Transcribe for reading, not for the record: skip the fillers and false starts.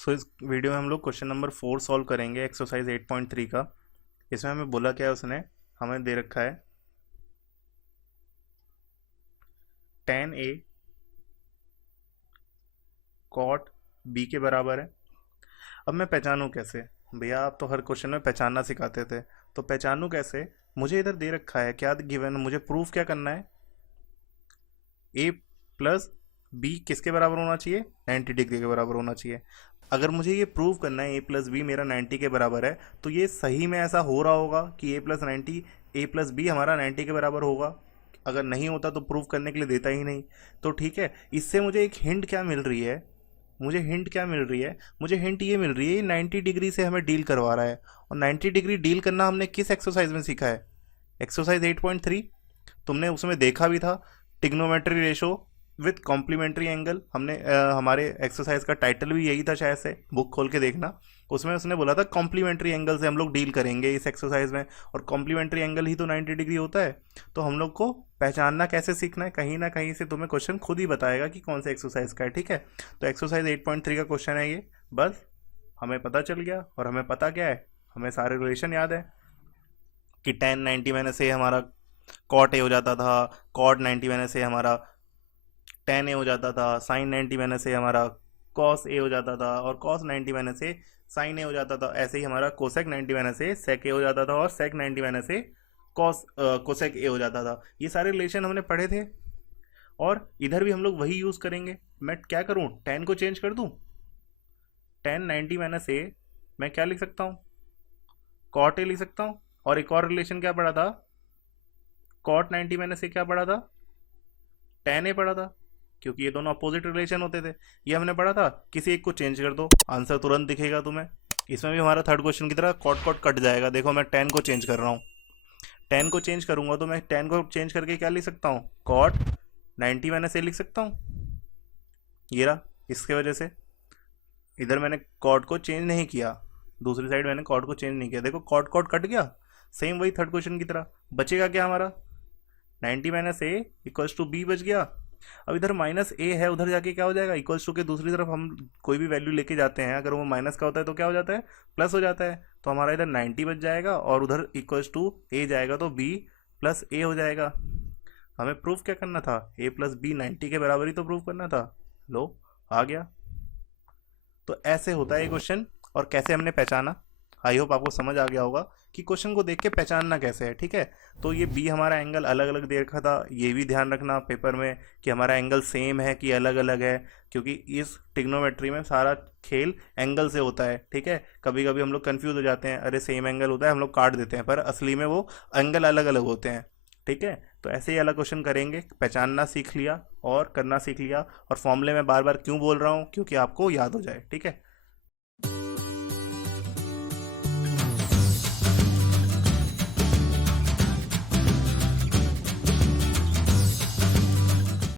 सो इस वीडियो में हम लोग क्वेश्चन नंबर 4 सॉल्व करेंगे एक्सरसाइज 8.3 का। इसमें हमें बोला क्या है, उसने हमें दे रखा है tan a cot b के बराबर है। अब मैं पहचानूं कैसे? भैया आप तो हर क्वेश्चन में पहचानना सिखाते थे, तो पहचानूं कैसे? मुझे इधर दे रखा है क्या गिवन, मुझे प्रूफ क्या करना है? a प्लस बी किसके बराबर होना चाहिए? 90 डिग्री के बराबर होना चाहिए। अगर मुझे ये प्रूव करना है a प्लस बी मेरा 90 के बराबर है, तो ये सही में ऐसा हो रहा होगा कि a प्लस बी हमारा 90 के बराबर होगा? अगर नहीं होता तो प्रूव करने के लिए देता ही नहीं। तो ठीक है, इससे मुझे एक हिंट क्या मिल रही है? मुझे हिंट ये मिल रही है, ये 90 डिग्री से हमें डील करवा रहा है। और 90 डिग्री डील करना हमने किस एक्सरसाइज में सीखा है? एक्सरसाइज 8.3। तुमने उसमें देखा भी था, trigonometry ratio with complementary angle. हमने हमारे एक्सरसाइज का टाइटल भी यही था, शायद से बुक खोल के देखना। उसमें उसने बोला था कॉम्प्लीमेंट्री एंगल से हम लोग डील करेंगे इस एक्सरसाइज में, और कॉम्प्लीमेंट्री एंगल ही तो 90 डिग्री होता है। तो हम लोग को पहचानना कैसे सीखना है, कहीं ना कहीं से तुम्हें क्वेश्चन खुद ही बताएगा कि कौन से एक्सरसाइज का है। ठीक है, तो एक्सरसाइज 8.3 का क्वेश्चन है ये। बस हमें पता चल गया, और हमें पता क्या है, हमें सारे रिलेशन याद है कि tan 90 माइनस ए हमारा कॉट ए हो जाता था, कॉट 90 माइनस ए हमारा tan ए हो जाता था, sin 90 माइनस ए हमारा cos ए हो जाता था, और cos 90 माइनस ए sin ए हो जाता था। ऐसे ही हमारा cosec 90 माइनस ए sec ए हो जाता था, और sec 90 माइनस ए cosec ए हो जाता था। ये सारे रिलेशन हमने पढ़े थे, और इधर भी हम लोग वही यूज़ करेंगे। मैं क्या करूँ, tan को चेंज कर दूँ? tan 90 माइनस ए मैं क्या लिख सकता हूँ? cot ए लिख सकता हूँ। और एक और रिलेशन क्या पढ़ा था? cot 90 माइनस ए क्या पढ़ा था? tan ए पढ़ा था, क्योंकि ये दोनों अपोजिट रिलेशन होते थे। ये हमने पढ़ा था, किसी एक को चेंज कर दो, आंसर तुरंत दिखेगा तुम्हें। इसमें भी हमारा थर्ड क्वेश्चन की तरह कॉट कॉट कट जाएगा। देखो मैं tan को चेंज कर रहा हूँ, tan को चेंज करूंगा तो मैं tan को चेंज करके क्या लिख सकता हूँ? कॉट 90 माइनस ए लिख सकता हूँ। ये रहा, इसके वजह से इधर मैंने कॉट को चेंज नहीं किया, दूसरी साइड मैंने कॉट को चेंज नहीं किया। देखो कॉट कॉट कट गया, सेम वही थर्ड क्वेश्चन की तरह। बचेगा क्या हमारा? 90 minus A equals to B बच गया। अब इधर माइनस ए है, उधर जाके क्या हो जाएगा? इक्वल्स टू के दूसरी तरफ हम कोई भी वैल्यू लेके जाते हैं, अगर वो माइनस का होता है तो क्या हो जाता है? प्लस हो जाता है। तो हमारा इधर 90 बच जाएगा, और उधर इक्वल्स टू ए जाएगा तो बी प्लस ए हो जाएगा। हमें प्रूफ क्या करना था? ए प्लस बी 90 के बराबर ही तो प्रूफ करना था। लो, आ गया। तो ऐसे होता है ये क्वेश्चन, और कैसे हमने पहचाना, आई होप आपको समझ आ गया होगा कि क्वेश्चन को देख के पहचानना कैसे है। ठीक है, तो ये बी हमारा एंगल अलग अलग दे रखा था, ये भी ध्यान रखना पेपर में कि हमारा एंगल सेम है कि अलग अलग है, क्योंकि इस टिग्नोमेट्री में सारा खेल एंगल से होता है। ठीक है, कभी कभी हम लोग कंफ्यूज हो जाते हैं, अरे सेम एंगल होता है, हम लोग काट देते हैं, पर असली में वो एंगल अलग अलग होते हैं। ठीक है, तो ऐसे ही अलग क्वेश्चन करेंगे। पहचानना सीख लिया और करना सीख लिया, और फॉर्मूले में बार बार क्यों बोल रहा हूँ? क्योंकि आपको याद हो जाए। ठीक है,